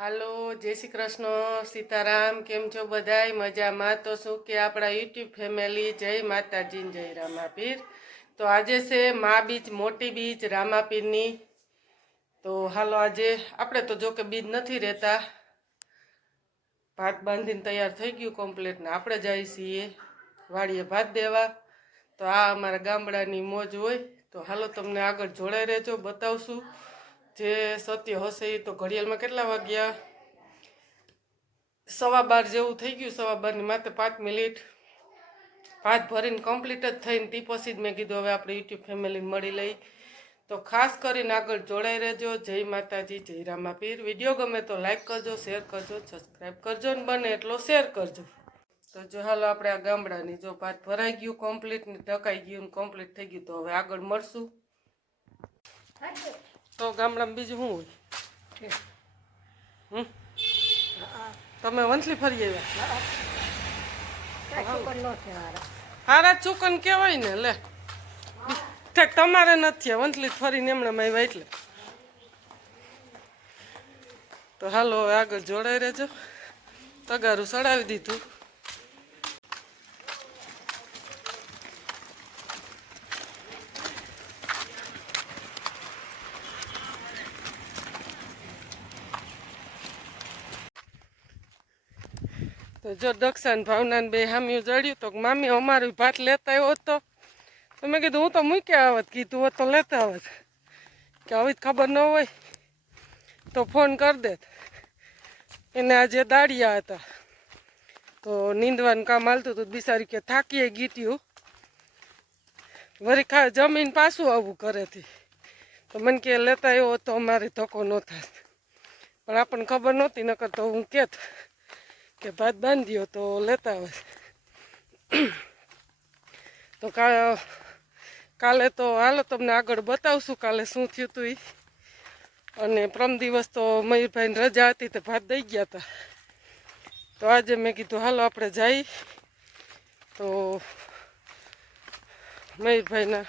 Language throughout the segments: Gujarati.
હાલો, જય શ્રી કૃષ્ણ. સીતારામ, કેમ છો બધાય? મજામાં? તો શું કે આપણા યુટ્યુબ ફેમિલી, જય માતાજી જય રામાપીર. તો આજે છે મા બીજ, મોટી બીજ, રામાપીરની. તો હાલો, આજે આપણે તો જો કે બીજ નથી રહેતા. ભાત બાંધીને તૈયાર થઈ ગયું કમ્પ્લેટ ને આપણે જઈએ છીએ વાડીએ ભાત દેવા. તો આ અમારા ગામડાની મોજ હોય. તો હાલો, તમને આગળ જોડાઈ રહેજો, બતાવશું. જે સત્ય હશે એ તો ઘડિયાળમાં કેટલા વાગ્યા? સવા બાર જેવું થઈ ગયું, સવા બારની માત્ર પાંચ મિનિટ. ભાત ભરીને કમ્પ્લીટ જ થઈને તે પછી જ મેં કીધું, હવે આપણે યુટ્યુબ ફેમિલીને મળી લઈ. તો ખાસ કરીને આગળ જોડાઈ રહેજો. જય માતાજી, જય રામાપીર વીડિયો ગમે તો લાઈક કરજો શેર કરજો સબસ્ક્રાઈબ કરજો ને બને એટલો શેર કરજો. તો જો હાલો આપણે આ ગામડાની જો ભાત ભરાઈ ગયું કમ્પ્લીટ ને ઢકાઈ ગયું ને કમ્પ્લીટ થઈ ગયું, તો હવે આગળ મળશું. તો ગામડામાં બીજું શું હોય? હમ? તમે વંથલી ફરી આવ્યા? હારા. ચૂકન કહેવાય ને લે. ઠેક તમારે નથી વંથલી ફરીને એમણે આવ્યા એટલે. તો હાલો આગળ જોડાઈ રહેજો. તગારું સડાવી દીધું. તો જો દક્ષાને ભાવના બે હામ્યું જડ્યું તો મામી, અમારું ભાત લેતા આવ્યો હતો. તો મેં કીધું, હું તો મૂક્યા આવત, કીધું, હોત તો લેતા આવત. કે આવી ખબર ન હોય, તો ફોન કરી દેત. એને આજે દાડિયા હતા. તો નીંદવાનું કામ હાલતું હતું બિચારી કે થાકીએ ગીટ્યું વરી ખા, જમીન પાછું આવવું ઘરેથી તો. મને કે, લેતા આવ્યો તો અમારે ધક્કો ન થાય પણ આપણને ખબર નહોતી, નકર તો હું કેત. કે ભાત બાંધ્યો તો લેતા આવે. તો કાલે તો હાલો તમને આગળ બતાવશું કાલે શું થયું હતું એ અને પ્રમ દિવસ તો મયુરભાઈની રજા હતી તો ભાત દઈ ગયા હતા તો આજે મેં કીધું હાલો આપણે જઈ. તો મયુરભાઈના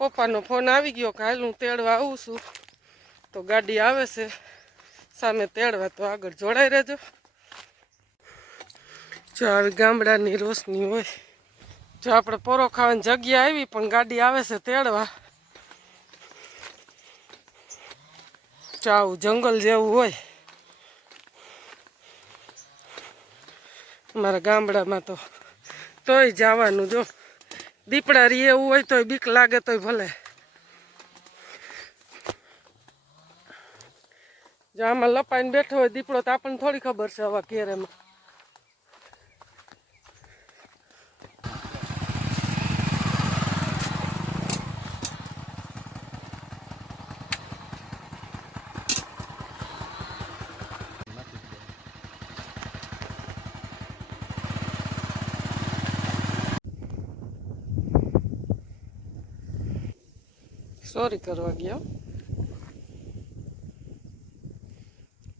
પપ્પાનો ફોન આવી ગયો કે હાલ હું તેડવા આવું છું. તો ગાડી આવે છે, સામે તેડવા તો આગળ જોડાઈ રહેજો. જો આવી ગામડાની રોશની હોય. જો આપણે પોરો ખાવાની જગ્યા આવી, પણ ગાડી આવે છે તેડવા. જો આવું જંગલ જેવું હોય. અમારા ગામડામાં તો તોય જવાનું જો. દીપડા રી એવું હોય તોય બીક લાગે તોય ભલે. જો આમાં લપાઈને બેઠો હોય દીપડો તો આપણને થોડી ખબર છે આવા ઘેરેમાં. સોરી કરવા ગયા.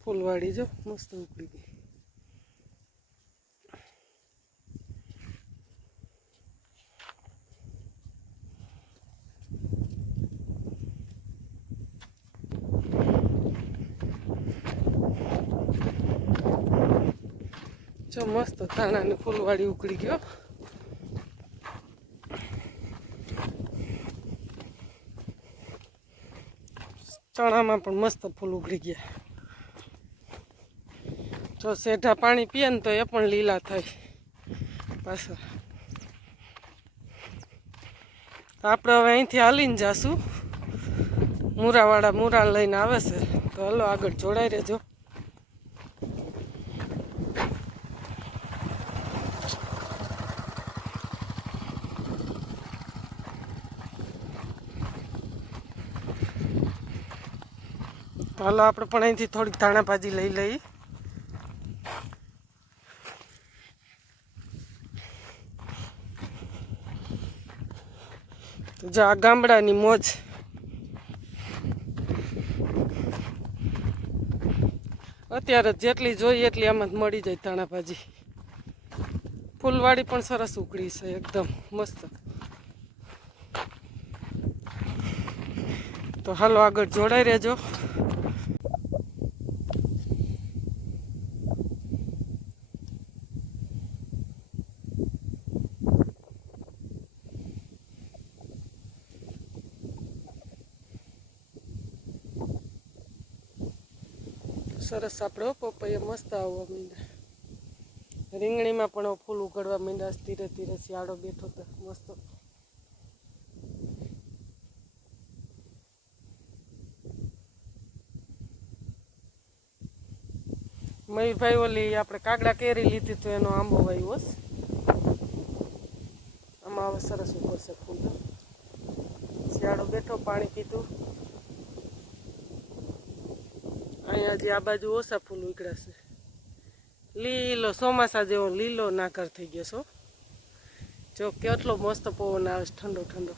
ફૂલવાડી જો મસ્ત ઉકળી ગઈ. જો મસ્ત ધાણાની ફૂલવાડી ઉકળી ગયો ચણામાં પણ મસ્ત ફૂલ ઉગડી ગયા. જો સેઢા પાણી પીએ ને તો એ પણ લીલા થાય. પાછા. આપણે હવે અહીંથી હાલીને જાશું. મૂરાવાળા મૂરા લઈને આવે છે. તો હલો આગળ જોડાઈ રહેજો. હાલો, આપણે પણ અહીંથી થોડીક ધાણા ભાજી લઈ લઈ જો આ ગામડાની મોજ. અત્યારે જેટલી જોઈએ એટલી આમાં મળી જાય ધાણા ભાજી. ફૂલવાડી પણ સરસ ઉકળી છે, એકદમ મસ્ત. તો હાલો આગળ જોડાઈ રહેજો. સરસ આપણો પપૈયા મસ્ત આવવા માંડ્યા. રીંગણીમાં પણ ફૂલ ઉગાડવા માંડ્યા ધીરે ધીરે શિયાળો બેઠો તો મસ્ત. મયુરભાઈ ઓલી આપણે કાગડા કેરી લીધી તો એનો આંબો વાવ્યો છે. આમાં હવે સરસ ઉભરશે ફૂલ. શિયાળો બેઠો, પાણી પીધું. અહીંયા જે આ બાજુ ઓછા ફૂલ ઉકળાશે લીલો ચોમાસા જેવો લીલો નાકર થઈ ગયો છો જો કેટલો મસ્ત પવન આવે છે, ઠંડો ઠંડો.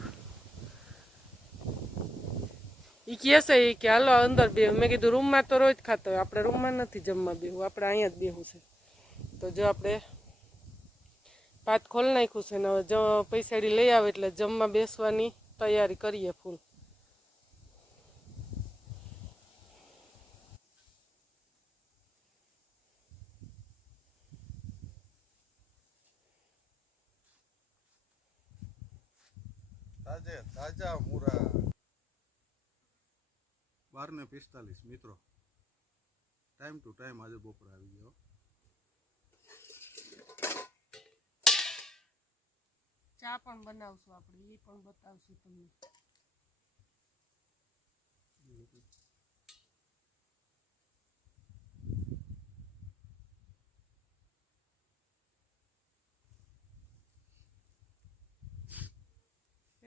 ઈ કહેશે ઈ કે, હાલો અંદર બે મેં કીધું, રૂમમાં તો રોજ ખાતો હોય, આપણે રૂમમાં નથી જમવા બેહવું આપણે અહીંયા જ બેહવું છે. તો જો આપણે ભાત ખોલ નાખ્યું છે ને હવે પૈસાડી લઈ આવે એટલે જમવા બેસવાની તૈયારી કરીએ ફૂલ. તાજે તાજા મૂરા. બાર ને પિસ્તાલીસ, મિત્રો. ટાઈમ ટુ ટાઈમ આજે બપોર આવી ગયો. ચા પણ બનાવશું આપણે, એ પણ બતાવશું તમને.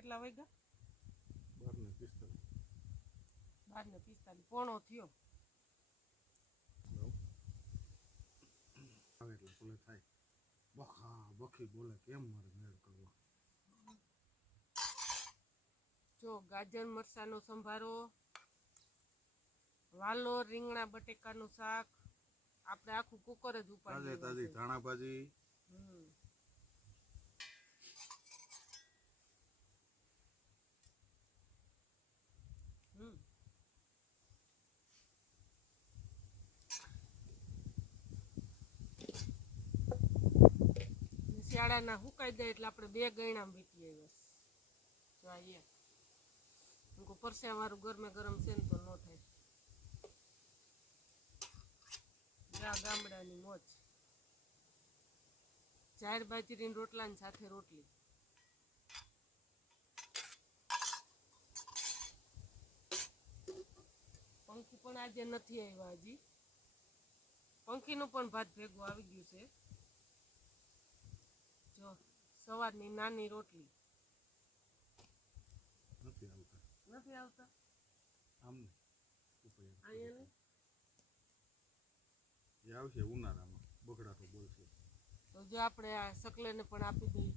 કેટલા વાગ્યા? બાર ને પિસ્તાલીસ. બાર ને પિસ્તાલીસ. પોણો થયો. આવે એટલે બોલે થાય. બખા બખી બોલે કેમ મારે મેળ કરવો? જો ગાજર મરચાંનો સંભારો વાલો રીંગણા બટેકાનું શાક આપણે આખું કુકર જ તાજે ઉપાડી તાજી ધાણા ભાજી હમ. શિયાળાના હુકાઈ જાય એટલે આપણે બે ગયણા વીટી આવ્યા. જો આ એક પરસ્યા વાળું ગરમે ગરમ છે ને તો ન થાય. જા ગામડાની મોજ. ચાર બાજરીની રોટલા ને સાથે રોટલી. પંખી પણ આજે નથી આવ્યા હજી. પંખીનું પણ ભાત ભેગું આવી ગયું છે. જો સવારની નાની રોટલી. નથી આવતા. નથી આવતા? આમ અહીંયા એ આવશે ઉનાળામાં. બગડાટો બોલશે. તો જો આપણે આ સકલેને પણ આપી દઈએ.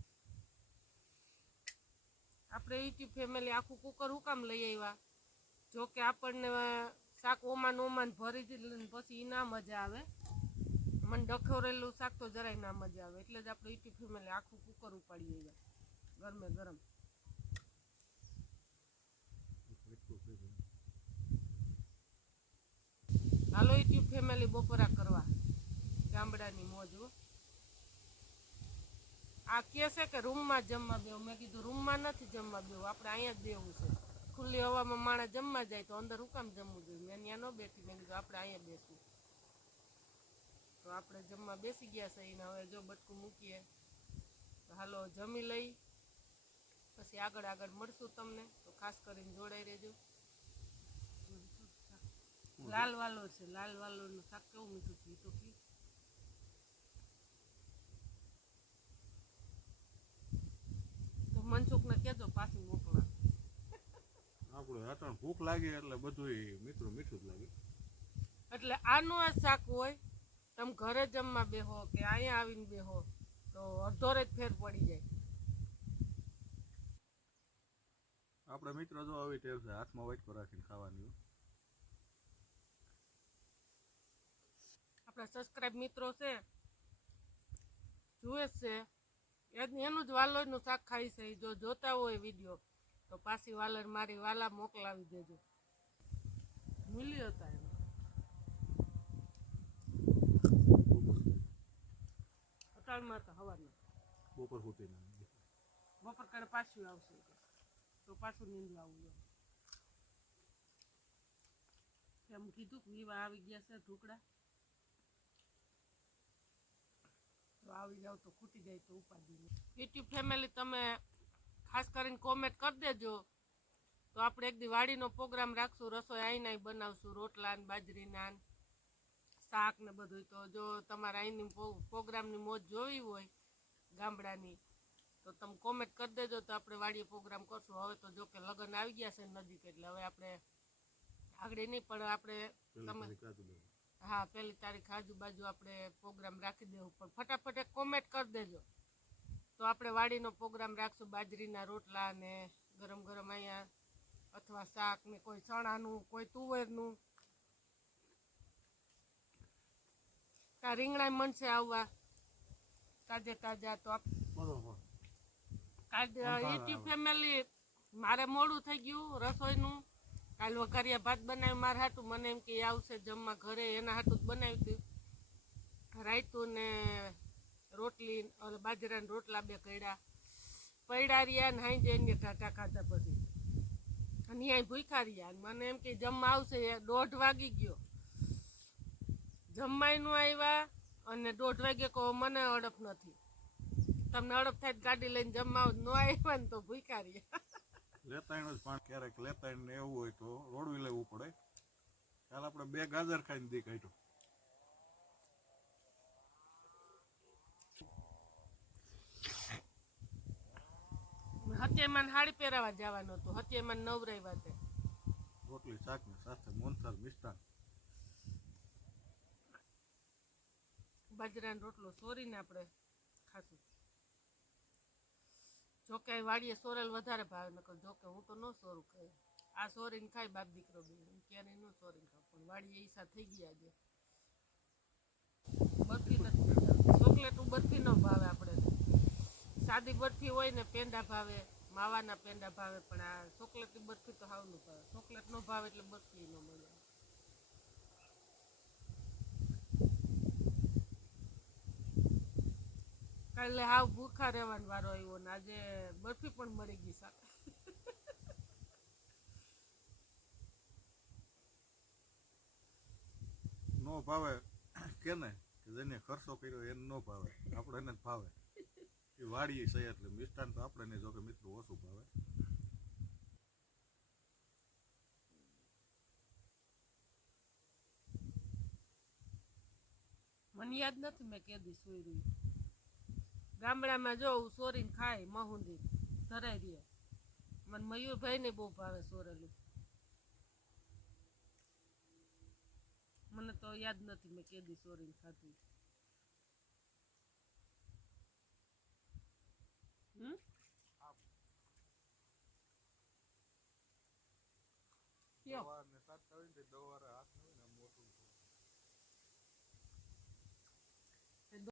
આપણે ઈટી ફેમિલી આખું કુકર હું કામ લઈ આવ્યા? જો કે આપણને શાક ઓમાન ઓમાન ભરી દીધું પછી ના મજા આવે. મને ડખોરેલું શાક તો જરાય ના મજા આવે. એટલે જ આપણે યુટ્યુબ ફેમિલી આખું કુકર ઉપાડીએ ગરમે ગરમ. હાલો યુટ્યુબ ફેમિલી બપોરા કરવા. ગામડાની મોજ આ કે છે કે રૂમમાં જમવા બેવ મેં કીધું રૂમમાં નથી જમવા બેવું આપણે અહીંયા જ બેવું છે. ખુલ્લી હવામાં માણસ જમવા જાય તો અંદર હું કામ જમવું જોઈએ? મેં ત્યાં ન બેઠી. મેં કીધું આપણે અહીંયા બેસવું તો આપણે જમવા બેસી ગયા છે એને હવે જો બટકું મૂકીએ. તો હાલો જમી લઈ. પછી આગળ આગળ મળશું તમને. તો ખાસ કરીને જોડાઈ રહેજો. લાલ વાલો છે લાલ વાલો નું શાક કેવું મીઠું છે તો કી તો મનસુખ ને કેજો પાછું મોકલા. આપણે અટાણ ભૂખ લાગે એટલે બધું મિત્રો મીઠું જ લાગે. એટલે આનું આ શાક હોય તમે ઘરે જમવા બેહો કે અહીંયા આવીને બેહો તો અડધો જ ફેર પડી જાય. આપણે મિત્રો જો આવી ટેવ છે હાથમાં વાટકો રાખીને ખાવાની. આપણા સબસ્ક્રાઇબ મિત્રો છે જુએ છે એનું જ વાલોરનું શાક ખાઈ છે જો જોતા હોય વીડિયો તો પાછી વાલર મારી વાલા મોકલાવી દેજો. મૂલ્ય હતા એમ. અટાણમાં હતા હવારના બપોર સુધી ના બપોર કરે પાછું આવશે તો પાછું નીંદવા આવું એમ. કીધું કે વિવા આવી ગયા છે ઢોકળા. તો આવી જાવ તો ખૂટી જાય તો ઉપાડી યુટ્યુબ ફેમિલી તમે ખાસ કરીને કોમેન્ટ કરી દેજો. તો આપણે એક દી વાડીનો પ્રોગ્રામ રાખશું રસોઈ આઈને આઈ બનાવશું રોટલા ને બાજરીના ને શાક ને બધું તો જો તમારે અહીંની પ્રોગ્રામની મોજ જોવી હોય ગામડાની તો તમે કોમેન્ટ કરી દેજો તો આપણે વાડીએ પ્રોગ્રામ કરશું. હવે તો જો કે લગ્ન આવી ગયા છે નજીક એટલે હવે આપણે આગળ નહીં પણ આપણે તમે હા પહેલી તારીખ આજુબાજુ આપણે પ્રોગ્રામ રાખી દેવું. પણ ફટાફટ એક કોમેન્ટ કરી દેજો. તો આપણે વાડીનો પ્રોગ્રામ રાખશું. બાજરીના રોટલા ને ગરમ ગરમ અહીંયા અથવા શાક ને કોઈ ચણાનું કોઈ તુવેરનું. કા રીંગણા મળશે આવવા. તાજે તાજા તો. યુટ્યુબ ફેમિલી મારે મોડું થઈ ગયું રસોઈનું. કાલ વઘારિયા ભાત બનાવ્યું મારા હાટું. મને એમ કે આવશે જમવા ઘરે. એના હાટું જ બનાવ્યું હતું રાયતું ને રોટલી બાજરાના રોટલા બે કડ્યા પડ્યા રહ્યા ને હાઈ જઈને ટાટા ખાધા પછી. અને અહીં ભૂખ્યા રહ્યા. મને એમ કે જમવા આવશે. દોઢ વાગી ગયો. જમવાયનું આવ્યા અને દોઢ વાગે કહો મને અડપ નથી. તમને અડપ થાય ગાડી લઈને જમવા. ન આવ્યા ને તો ભૂખારી લેતાણ જ પાણી ક્યારેક લેતાણ ને એવું હોય તો રોડવી લેવું પડે. કાલ આપણે બે ગાજર ખાઈને દી કાઢ્યું. હત્યામાં હાડી પહેરાવા જવાનું હતું. હત્યામાં નવરાવ્યા તે. રોટલી શાક ને સાથે મોનથાલ મિષ્ટાન. બાજરાનો રોટલો સોરીને આપણે ખાશું. જોકે વાડીએ સોરેલ વધારે ભાવે. નકર જોકે હું તો ન સોરું ખાઈ આ સોરીને ખાય બાપ દીકરો બે. ક્યારેય ન સોરીને ખાવ. પણ વાડીએ ઈસા થઈ ગયા છે બરફી નથી ચોકલેટ બરફી ન ભાવે આપણે. સાદી બરફી હોય ને પેંડા ભાવે, માવાના પેંડા ભાવે, પણ આ ચોકલેટની બરફી તો હાવ ન ભાવે. ચોકલેટ ન ભાવે એટલે બરફી ન મળે. કાલે હાવ ભૂખા રહેવાનો વારો આવ્યો ને આજે બરફી પણ મળી ગઈ સાથે નો ભાવે કેને કે જેને ખર્ચો કર્યો એને નો ભાવે આપણે એને ભાવે. એ વાડીએ છે એટલે મિષ્ટાન તો આપણે ને જોકે મિત્રો ઓછું ભાવે. મને યાદ નથી મેં કેદી સુઈ રહી ગામડામાં જો સોરીન ખાય મહુંદી ધરાઈ રહે મને મયુરભાઈ ને બહુ ભાવે સોરેલું. મને તો યાદ નથી મેં કેદી સોરીને ખાધી. હમ? કયો?